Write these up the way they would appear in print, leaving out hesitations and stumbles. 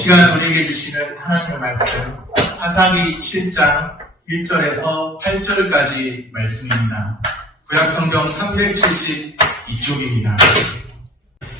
시간 우리에게 주시는 하나님의 말씀 사사기 7장 1절에서 8절까지 말씀입니다. 구약성경 372쪽입니다.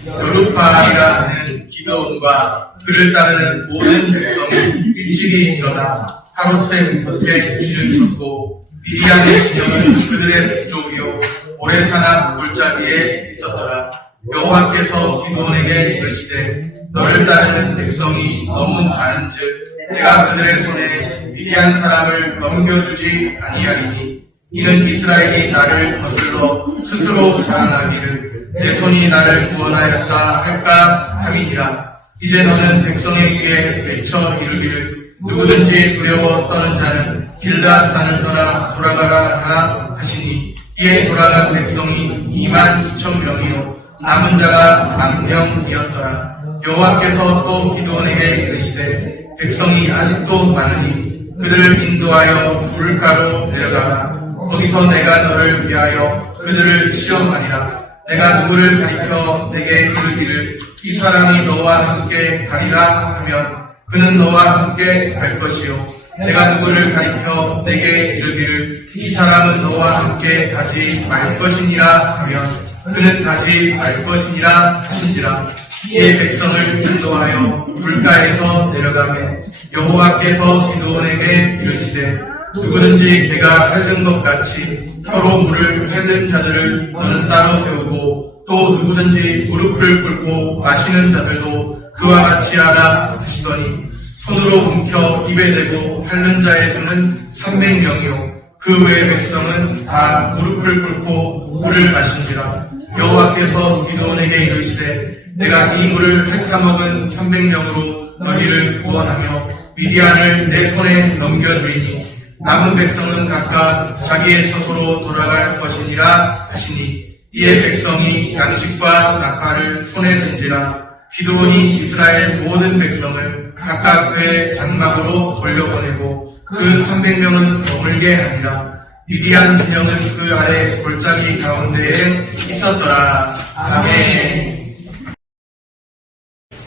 여룹바알이라는 기드온과 그를 따르는 모든 백성이 일찍이 일어나 하롯셈 곁에 진을 쳤고 미디안의 진영은 그들의 북쪽이요 모래사나 골짜기에 있었더라. 여호와께서 기드온에게 이르시되 너를 따르는 백성이 너무 많은즉 내가 그들의 손에 미디안 사람을 넘겨주지 아니하리니 이는 이스라엘이 나를 거슬러 스스로 자랑하기를 내 손이 나를 구원하였다 할까 함이니라. 이제 너는 백성에게 외쳐 이르기를 누구든지 두려워 떠는 자는 길드앗산을 떠나 돌아가라 하라 하시니 이에 돌아간 백성이 22,000명이요 남은 자가 10,000명이었더라. 여호와께서 또 기드온에게 이르시되 백성이 아직도 많으니 그들을 인도하여 물가로 내려가라. 거기서 내가 너를 위하여 그들을 시험하리라. 내가 누구를 가리켜 내게 이르기를 이 사람이 너와 함께 가리라 하면 그는 너와 함께 갈 것이요 내가 누구를 가리켜 내게 이르기를 이 사람은 너와 함께 가지 말 것이니라 하면 그는 가지 말 것이니라 하신지라. 이에 백성을 인도하여 물가에서 내려가매 여호와께서 기드온에게 이르시되 누구든지 개가 핥는 것 같이 혀로 물을 핥는 자들을 너는 따로 세우고 또 누구든지 무릎을 꿇고 마시는 자들도 그와 같이 하라 하시더니 손으로 움켜 입에 대고 핥는 자의 수는 300명이요 그 외의 백성은 다 무릎을 꿇고 물을 마신지라. 여호와께서 기드온에게 이르시되 내가 이 물을 핥아먹은 300명으로 너희를 구원하며 미디안을 내 손에 넘겨주리니 남은 백성은 각각 자기의 처소로 돌아갈 것이니라 하시니 이에 백성이 양식과 낙과를 손에 든지라. 기드온이 이스라엘 모든 백성을 각각 그의 장막으로 돌려보내고 그 300명은 머물게 하니라. 미디안 진영은 그 아래 골짜기 가운데에 있었더라. 아멘.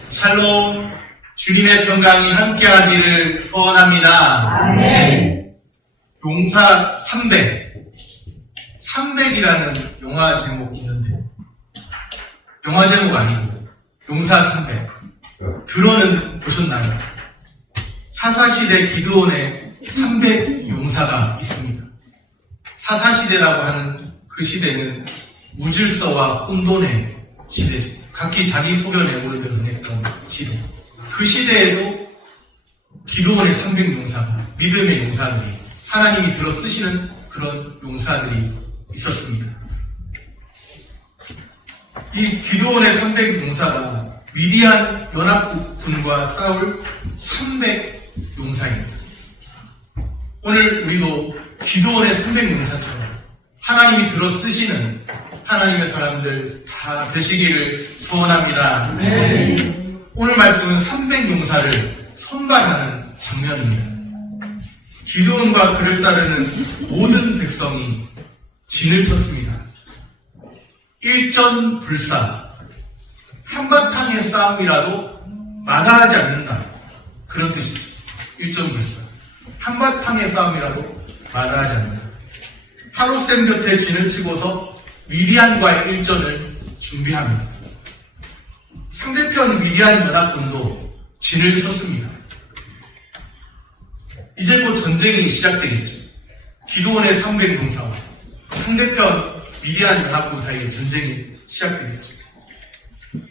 샬롬. 주님의 평강이 함께하기를 소원합니다. 아멘. 용사 300이라는 영화 제목이 있는데 영화 제목 아니고 용사 300 들어는 보셨나요? 사사시대 기드온에 300 용사가 있습니다. 사사시대라고 하는 그 시대는 무질서와 혼돈의 시대죠. 각기 자기 소견에 오르드러냈던 시대. 그 시대에도 기드온의 300 용사가 믿음의 용사들이 하나님이 들어 쓰시는 그런 용사들이 있었습니다. 이 기드온의 300 용사가 미디안 연합군과 싸울 300 용사입니다. 오늘 우리도 기드온의 300 용사처럼 하나님이 들어 쓰시는 하나님의 사람들 다 되시기를 소원합니다. 네. 오늘 말씀은 300 용사를 선발하는 장면입니다. 기드온과 그를 따르는 모든 백성이 진을 쳤습니다. 일전불사, 한바탕의 싸움이라도 마다하지 않는다. 그런 뜻이죠. 일전불사, 한바탕의 싸움이라도 마다하지 않는다. 하롯셈 곁에 진을 치고서 미디안과의 일전을 준비합니다. 상대편 미디안 연합군도 진을 쳤습니다. 이제 곧 전쟁이 시작되겠죠. 기드온의 300 용사와 상대편 미디안 연합군 사이에 전쟁이 시작되겠죠.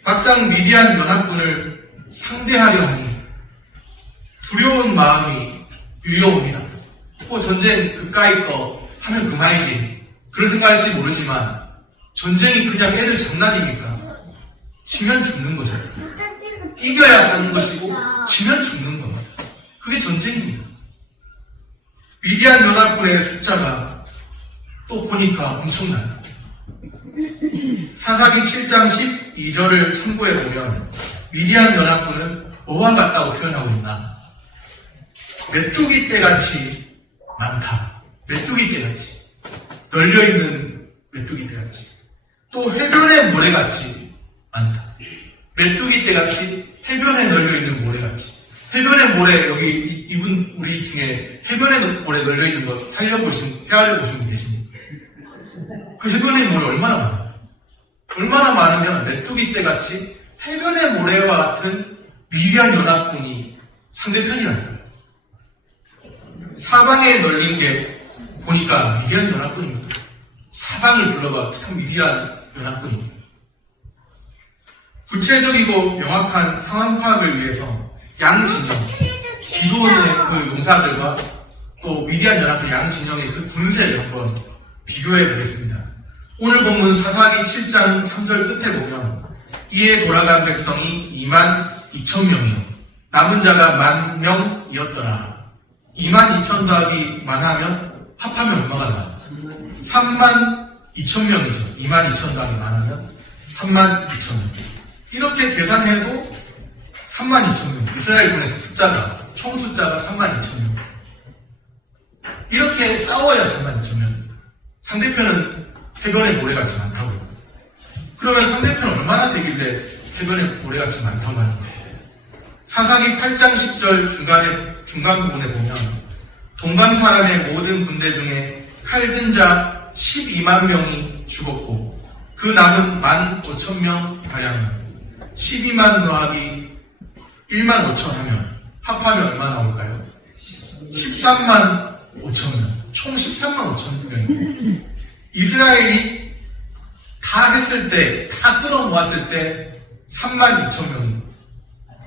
막상 미디안 연합군을 상대하려 하니 두려운 마음이 밀려옵니다. 전쟁 그까이 거 하면 그만이지. 그런 생각할지 모르지만 전쟁이 그냥 애들 장난입니까? 지면 죽는 거죠. 이겨야 사는 것이고 지면 죽는 겁니다. 그게 전쟁입니다. 미디안 연합군의 숫자가 또 보니까 엄청나요. 사사기 7장 12절을 참고해보면 미디안 연합군은 뭐와 같다고 표현하고 있나? 메뚜기 떼같이 많다. 메뚜기 떼같이 널려있는 메뚜기 떼같이 또 해변의 모래같이 많다. 메뚜기 떼같이 해변에 널려있는 모래같이 해변의 모래, 여기 이분, 우리 중에 해변의 모래 널려있는 거 헤아려 보신 분 계십니까? 그 해변의 모래 얼마나 많아요? 얼마나 많으면 메뚜기 떼 같이 해변의 모래와 같은 위대한 연합군이 상대편이라는 거예요. 사방에 널린 게 보니까 위대한 연합군입니다. 사방을 불러봐 참 위대한 연합군입니다. 구체적이고 명확한 상황 파악을 위해서 양진영, 기도원의 그 용사들과 또 위대한 연합군 양진영의 그 군세를 한번 비교해 보겠습니다. 오늘 본문 사사기 7장 3절 끝에 보면 이에 돌아간 백성이 2만 2천 명이요 남은 자가 10,000명이었더라. 2만 2천 더하기 만하면 합하면 얼마가 나와요? 3만 2천 명이죠. 2만 2천 더하기 만하면 3만 2천 명. 이렇게 계산해도 3만 2천 명. 이스라엘 군의 숫자가, 총 숫자가 3만 2천 명. 이렇게 싸워야 3만 2천 명입니다. 상대편은 해변에 모래같이 많다고요. 그러면 상대편은 얼마나 되길래 해변에 모래같이 많다고 하는 거예요? 사사기 8장 10절 중간 부분에 보면 동방 사람의 모든 군대 중에 칼든 자 12만 명이 죽었고 그 남은 15,000명 가량 12만 더하기 1만 5천 하면 합하면 얼마 나올까요? 13만 5천 명. 총 13만 5천 명입니다. 이스라엘이 다 했을 때, 다 끌어모았을 때 3만 2천 명입니다.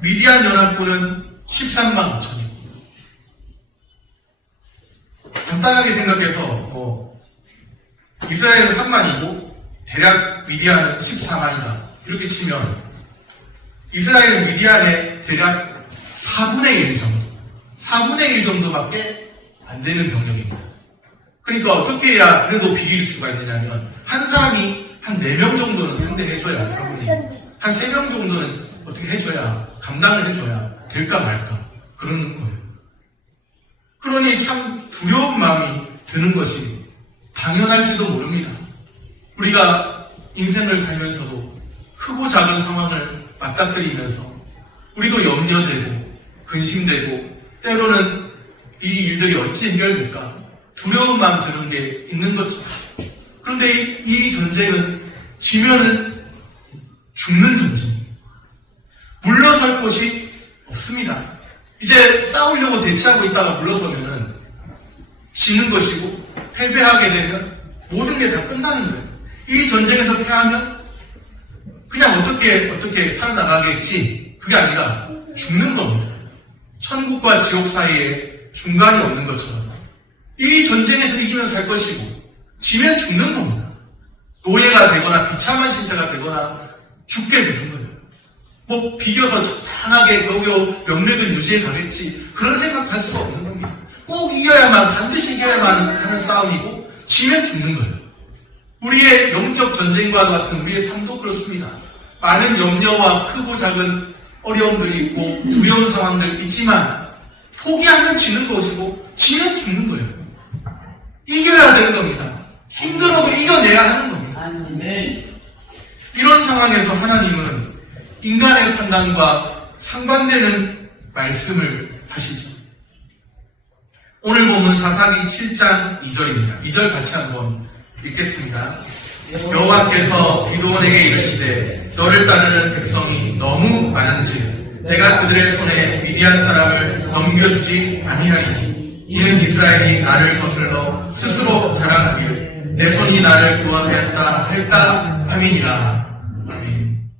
미디안 연합군은 13만 5천 명. 간단하게 생각해서 이스라엘은 3만이고 대략 미디안은 14만이다. 이렇게 치면 이스라엘은 미디안의 대략 4분의 1 정도, 4분의 1 정도밖에 안 되는 병력입니다. 그러니까 어떻게 해야 그래도 비길 수가 있느냐면 한 사람이 한 4명 정도는 상대해줘야 4분의 1, 한 3명 정도는 어떻게 해줘야, 감당을 해줘야 될까 말까 그러는 거예요. 그러니 참 두려운 마음이 드는 것이 당연할지도 모릅니다. 우리가 인생을 살면서도 크고 작은 상황을 맞닥뜨리면서 우리도 염려되고 근심되고 때로는 이 일들이 어찌 해결될까 두려운 마음 드는 게 있는 거죠. 그런데 이 전쟁은 지면은 죽는 전쟁입니다. 물러설 곳이 없습니다. 이제 싸우려고 대치하고 있다가 물러서면은 지는 것이고 패배하게 되면 모든 게 다 끝나는 거예요. 이 전쟁에서 패하면 그냥 어떻게 살아나가겠지. 그게 아니라 죽는 겁니다. 천국과 지옥 사이에 중간이 없는 것처럼 이 전쟁에서 이기면 살 것이고 지면 죽는 겁니다. 노예가 되거나 비참한 신세가 되거나 죽게 되는 거예요. 뭐 비겨서 적당하게 겨우겨우 명맥을 유지해 가겠지 그런 생각도 할 수가 없는 겁니다. 꼭 이겨야만, 반드시 이겨야만 하는 싸움이고 지면 죽는 거예요. 우리의 영적 전쟁과 같은 우리의 삶도 그렇습니다. 많은 염려와 크고 작은 어려움들이 있고 두려운 상황들 있지만 포기하면 지는 것이고 지면 죽는 거예요. 이겨야 되는 겁니다. 힘들어도 이겨내야 하는 겁니다. 이런 상황에서 하나님은 인간의 판단과 상반되는 말씀을 하시죠. 오늘 본문 사사기 7장 2절입니다. 2절 같이 한번 읽겠습니다. 여호와께서 기드온에게 이르시되 너를 따르는 백성이 너무 많은즉 내가 그들의 손에 미디안 사람을 넘겨주지 아니하리니 이는 이스라엘이 나를 거슬러 스스로 자랑하길 내 손이 나를 구원하였다 할까 함이니라. 아멘.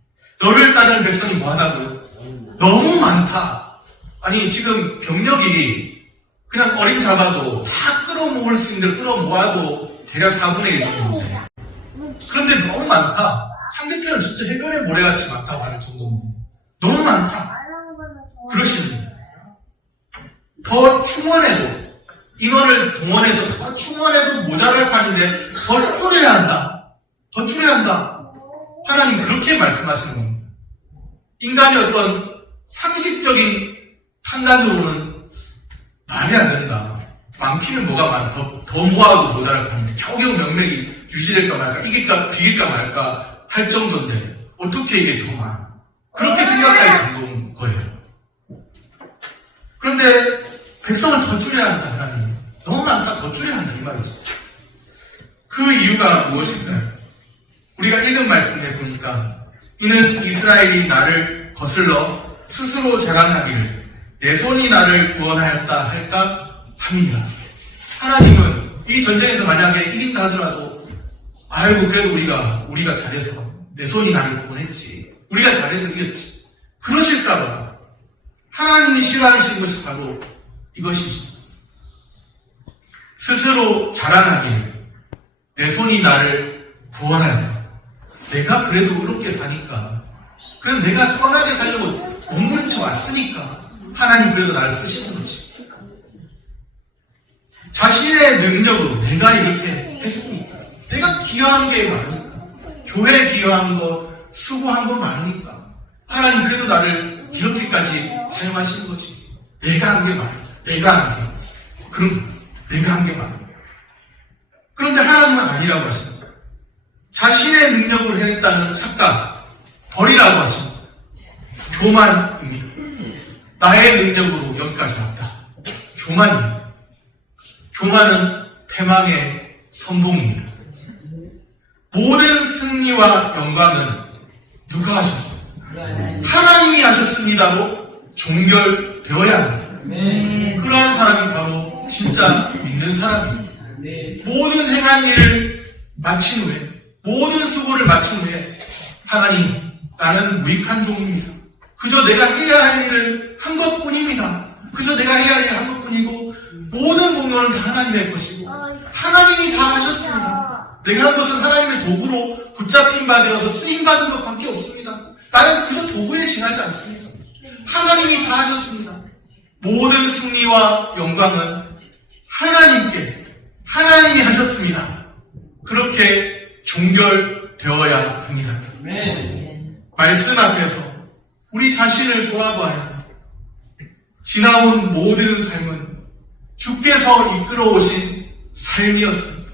너를 따르는 백성이 뭐하다고요? 너무 많다. 아니 지금 병력이 그냥 어림잡아도 다 끌어모을 수 있는 끌어모아도 대략 4분의 1 정도인데 그런데 너무 많다. 상대편은 진짜 해변의 모래같이 많다고 하는 정도인데 너무 많다. 그러시는 거예요. 더 충원해도 인원을 동원해서 더 충원해도 모자랄 판인데 더 줄여야 한다. 더 줄여야 한다. 하나님 그렇게 말씀하시는 겁니다. 인간의 어떤 상식적인 판단으로는 말이 안 된다. 많기는 뭐가 많아. 더 모아도 모자랄 판인데 겨우겨우 명맥이 유지될까 말까, 이길까 비길까 말까 할 정도인데 어떻게 이게 더 많아. 그렇게 생각할 정도인 거예요. 그런데 백성을 더 줄여야 한다, 하나님. 너무 많다, 더 줄여야 한다, 이 말이죠. 그 이유가 무엇일까요? 우리가 읽은 말씀에 보니까 이는 이스라엘이 나를 거슬러 스스로 자랑하기를 내 손이 나를 구원하였다 할까 함이니라. 하나님은 이 전쟁에서 만약에 이긴다 하더라도 아이고 그래도 우리가 잘해서 내 손이 나를 구원했지, 우리가 잘해서 이겼지, 그러실까봐 하나님이 싫어하시는 것이 바로 이것이죠. 스스로 자랑하기를 내 손이 나를 구원하였다. 내가 그래도 의롭게 사니까, 그래도 내가 선하게 살려고 몸부림쳐 왔으니까 하나님 그래도 나를 쓰시는 거지. 자신의 능력으로 내가 이렇게 했으니까, 내가 기여한 게 많으니까, 교회에 기여한 것, 수고한 건 많으니까 하나님 그래도 나를 이렇게까지 사용하시는 거지. 내가 한 게 많아. 내가 한 게. 그럼 내가 한 게 많아. 그런데 하나님은 아니라고 하십니다. 자신의 능력으로 해냈다는 착각 버리라고 하십니다. 교만입니다. 나의 능력으로 여기까지 왔다. 교만입니다. 교만은 패망의 선봉입니다. 모든 승리와 영광은 누가 하셨습니까? 하나님이 하셨습니다로 종결되어야 합니다. 그러한 사람이 바로 진짜 믿는 사람입니다. 모든 행한 일을 마친 후에, 모든 수고를 마친 후에 하나님, 나는 무익한 종입니다. 그저 내가 해야 할 일을 한 것뿐입니다. 그저 내가 해야 할 일을 한 것뿐이고 모든 공로는 다 하나님의 것이고 하나님이 다 하셨습니다. 내가 한 것은 하나님의 도구로 붙잡힌 바 되어서 쓰임받은 것밖에 없습니다. 나는 그저 도구에 지나지 않습니다. 하나님이 다 하셨습니다. 모든 승리와 영광은 하나님께, 하나님이 하셨습니다. 그렇게 종결되어야 합니다. 말씀 앞에서 우리 자신을 돌아봐야 합니다. 지나온 모든 삶은 주께서 이끌어 오신 삶이었습니다.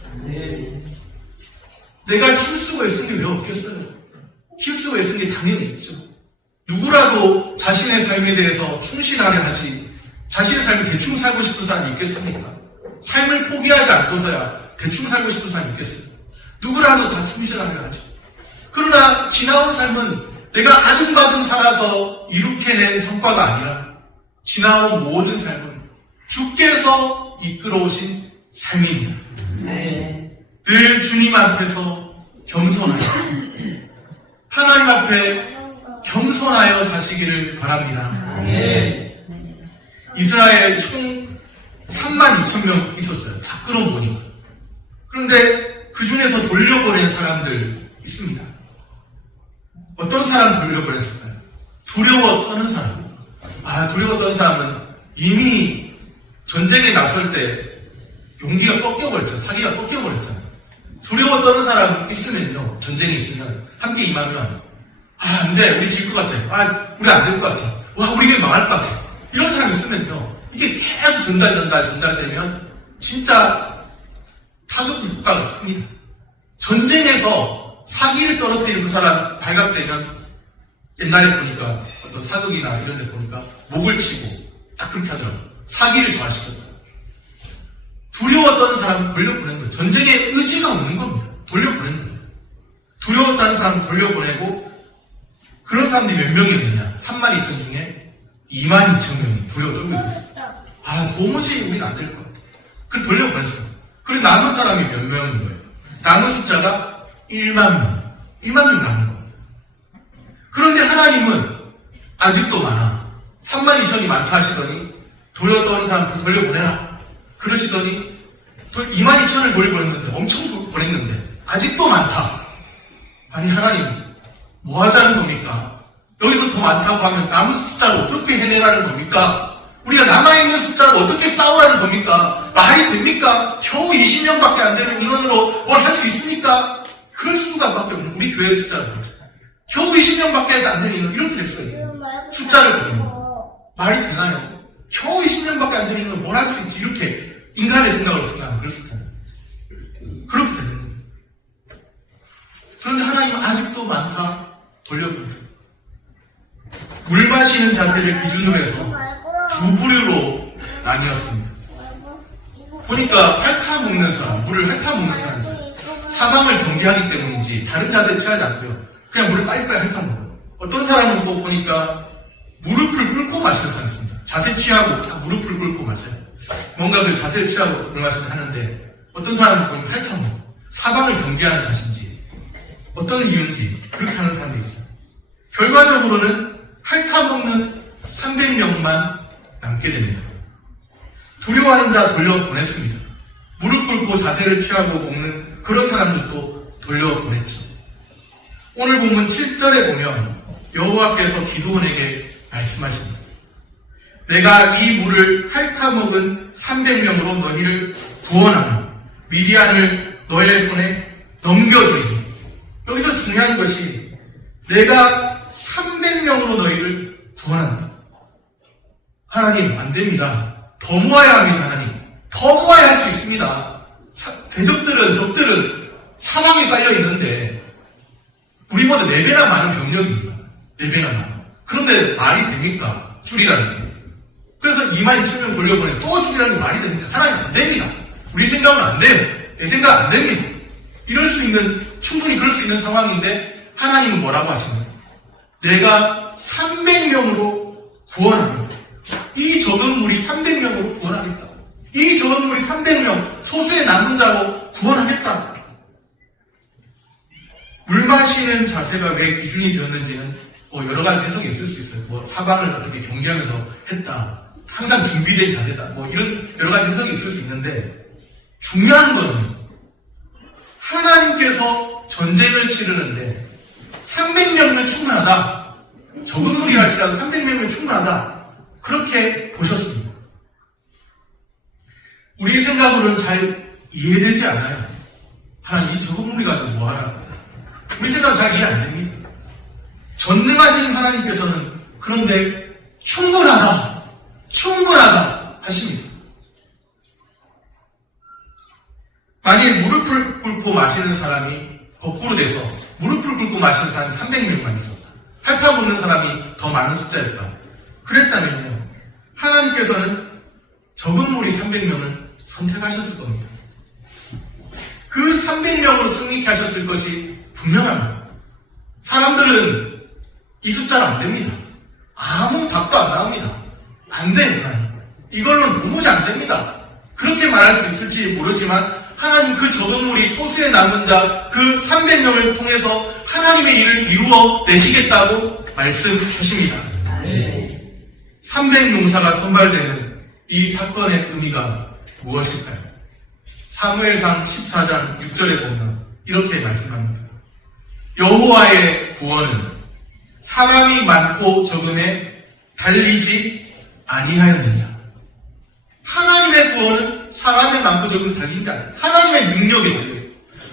내가 힘쓰고 애쓴 게 왜 없겠어요? 힘쓰고 애쓴 게 당연히 있죠. 누구라도 자신의 삶에 대해서 충실하려 하지 자신의 삶을 대충 살고 싶은 사람이 있겠습니까? 삶을 포기하지 않고서야 대충 살고 싶은 사람이 있겠어요? 누구라도 다 충실하려 하죠. 그러나 지나온 삶은 내가 아등바등 살아서 이룩해 낸 성과가 아니라 지나온 모든 삶은 주께서 이끌어오신 삶입니다. 늘 주님 앞에서 겸손하여 하나님 앞에 겸손하여 사시기를 바랍니다. 이스라엘 총 32,000명 있었어요. 다 끌어보니까. 그런데 그 중에서 돌려보낸 사람들 있습니다. 어떤 사람 돌려보냈을까요? 두려워 떠는 사람. 두려워 떠는 사람은 이미 전쟁에 나설 때 용기가 꺾여버렸죠. 사기가 꺾여버렸잖아요. 두려워 떠는 사람 있으면요, 전쟁이 있으면 함께 임하면 안 돼, 우리 질 것 같아. 우리 안 될 것 같아. 우리 게 망할 것 같아. 이런 사람 있으면요, 이게 계속 전달되면 진짜 타격 효과가 큽니다. 전쟁에서 사기를 떨어뜨리는 그 사람 발각되면 옛날에 보니까 어떤 사극이나 이런 데 보니까 목을 치고 딱 그렇게 하더라고요. 사기를 저하시켰다. 두려웠던 사람은 돌려보낸 거예요. 전쟁에 의지가 없는 겁니다. 돌려보낸 거예요. 두려웠다는 사람은 돌려보내고, 그런 사람들이 몇 명이었느냐? 32,000 중에 22,000명이 두려워 떨고 있었어요. 도무지 우리는 안 될 것 같아. 그래서 돌려보냈어요. 그리고 남은 사람이 몇 명인 거예요? 남은 숫자가 1만 명. 1만 명이 남은 겁니다. 그런데 하나님은 아직도 많아. 32,000이 많다 하시더니 두려워 떠는 사람 돌려보내라. 그러시더니 22,000을 돌려보냈는데, 엄청 보냈는데 아직도 많다. 아니 하나님 뭐 하자는 겁니까? 여기서 더 많다고 하면 남은 숫자를 어떻게 해내라는 겁니까? 우리가 남아있는 숫자를 어떻게 싸우라는 겁니까? 말이 됩니까? 겨우 20명밖에 안 되는 인원으로 뭘 할 수 있습니까? 그럴 수가 밖에 없는 우리 교회 숫자를 보자. 겨우 20명밖에 안 되는 인원, 이렇게 됐어요. 숫자를 보면 말이 되나요? 겨우 20명밖에 안 되는 인원 뭘 할 수 있지? 이렇게 인간의 생각으로 생각하면 그랬을 텐데. 그렇게 되는 거예요. 그런데 하나님은 아직도 많다. 돌려보내요. 물 마시는 자세를 기준으로 해서 두 부류로 나뉘었습니다. 보니까 핥아먹는 사람, 물을 핥아먹는 사람이 있어요. 사방을 경계하기 때문인지 다른 자세를 취하지 않고요. 그냥 물을 빨리빨리 핥아먹어요. 어떤 사람은 또 보니까 무릎을 꿇고 마시는 사람이 있습니다. 자세 취하고 다 무릎을 꿇고 마셔요. 뭔가 그 자세를 취하고 물을 마시면 하는데 어떤 사람은 보니까 핥아먹어요. 사방을 경계하는 것인지 어떤 이유인지 그렇게 하는 사람이 있어요. 결과적으로는 핥아먹는 300명만 남게 됩니다. 두려워하는 자 돌려보냈습니다. 무릎 꿇고 자세를 취하고 먹는 그런 사람들도 돌려보냈죠. 오늘 본문 7절에 보면 여호와께서 기드온에게 말씀하십니다. 내가 이 물을 핥아먹은 300명으로 너희를 구원하며 미디안을 너의 손에 넘겨주리니. 여기서 중요한 것이 내가 300명으로 너희를 구원한다. 하나님 안 됩니다. 더 모아야 합니다. 하나님 더 모아야 할 수 있습니다. 적들은 사망에 깔려 있는데 우리보다 4배나 많은 병력입니다. 4배나 많은. 그런데 말이 됩니까? 줄이라는 게. 그래서 27,000명 돌려보내 또 줄이라는 게 말이 됩니까? 하나님 안 됩니다. 우리 생각은 안 돼요. 내 생각 안 됩니다. 충분히 그럴 수 있는 상황인데 하나님은 뭐라고 하십니까? 내가 300명으로 구원합니다. 이 적은 물이 300명으로 구원하겠다. 이 적은 물이 300명 소수의 남은 자로 구원하겠다. 물 마시는 자세가 왜 기준이 되었는지는 여러 가지 해석이 있을 수 있어요. 사방을 어떻게 경계하면서 했다. 항상 준비된 자세다. 이런 여러 가지 해석이 있을 수 있는데 중요한 거는 하나님께서 전쟁을 치르는데 300명이면 충분하다. 적은 물이라 할지라도 300명이면 충분하다. 그렇게 보셨습니다. 우리 생각으로는 잘 이해되지 않아요. 하나님 이 적은 물이 가지고 뭐하라. 우리 생각은 잘 이해 안 됩니다. 전능하신 하나님께서는 그런데 충분하다 하십니다. 만일 무릎을 꿇고 마시는 사람이 거꾸로 돼서 무릎을 꿇고 마시는 사람이 300명만 있었다. 핥아먹는 사람이 더 많은 숫자였다. 그랬다면요. 하나님께서는 적은 무리 300명을 선택하셨을 겁니다. 그 300명으로 승리케 하셨을 것이 분명합니다. 사람들은 이 숫자는 안 됩니다. 아무 답도 안 나옵니다. 안 돼요. 이걸로는 도무지 안 됩니다. 그렇게 말할 수 있을지 모르지만 하나님 그 적은 무리 소수의 남은 자 그 300명을 통해서 하나님의 일을 이루어 내시겠다고 말씀하십니다. 300용사가 선발되는 이 사건의 의미가 무엇일까요? 사무엘상 14장 6절에 보면 이렇게 말씀합니다. 여호와의 구원은 사람이 많고 적음에 달리지 아니하였느냐. 하나님의 구원은 사람의 많고 적음에 달리는 게 아니에요. 하나님의 능력에 달려있고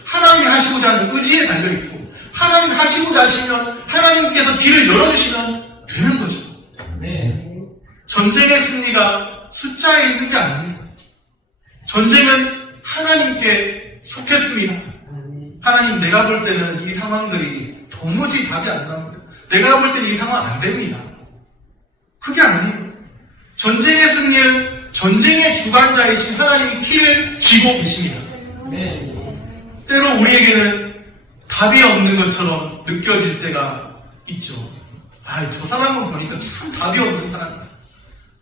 하나님이 하시고자 하는 의지에 달려있고 하나님 하시고자 하시면 하나님께서 길을 열어주시면 되는 거죠. 전쟁의 승리가 숫자에 있는 게 아닙니다. 전쟁은 하나님께 속했습니다. 하나님 내가 볼 때는 이 상황들이 도무지 답이 안 나옵니다. 내가 볼 때는 이 상황 안 됩니다. 그게 아니에요. 전쟁의 승리는 전쟁의 주관자이신 하나님이 키를 쥐고 계십니다. 때로 우리에게는 답이 없는 것처럼 느껴질 때가 있죠. 저 사람을 보니까 참 답이 없는 사람이다.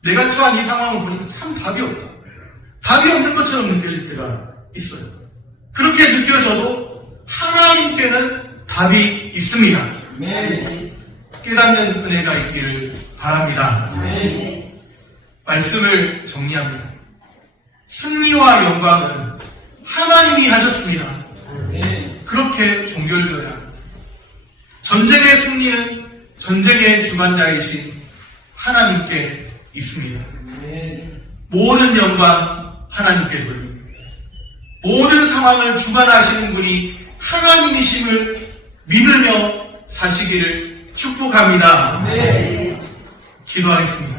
내가 처한 이 상황을 보니까 참 답이 없다. 답이 없는 것처럼 느껴질 때가 있어요. 그렇게 느껴져도 하나님께는 답이 있습니다. 깨닫는 은혜가 있기를 바랍니다. 말씀을 정리합니다. 승리와 영광은 하나님이 하셨습니다. 그렇게 종결되어야 합니다. 전쟁의 승리는 전쟁의 주관자이신 하나님께 있습니다. 모든 영광 하나님께 돌립니다. 모든 상황을 주관하시는 분이 하나님이심을 믿으며 사시기를 축복합니다. 기도하겠습니다.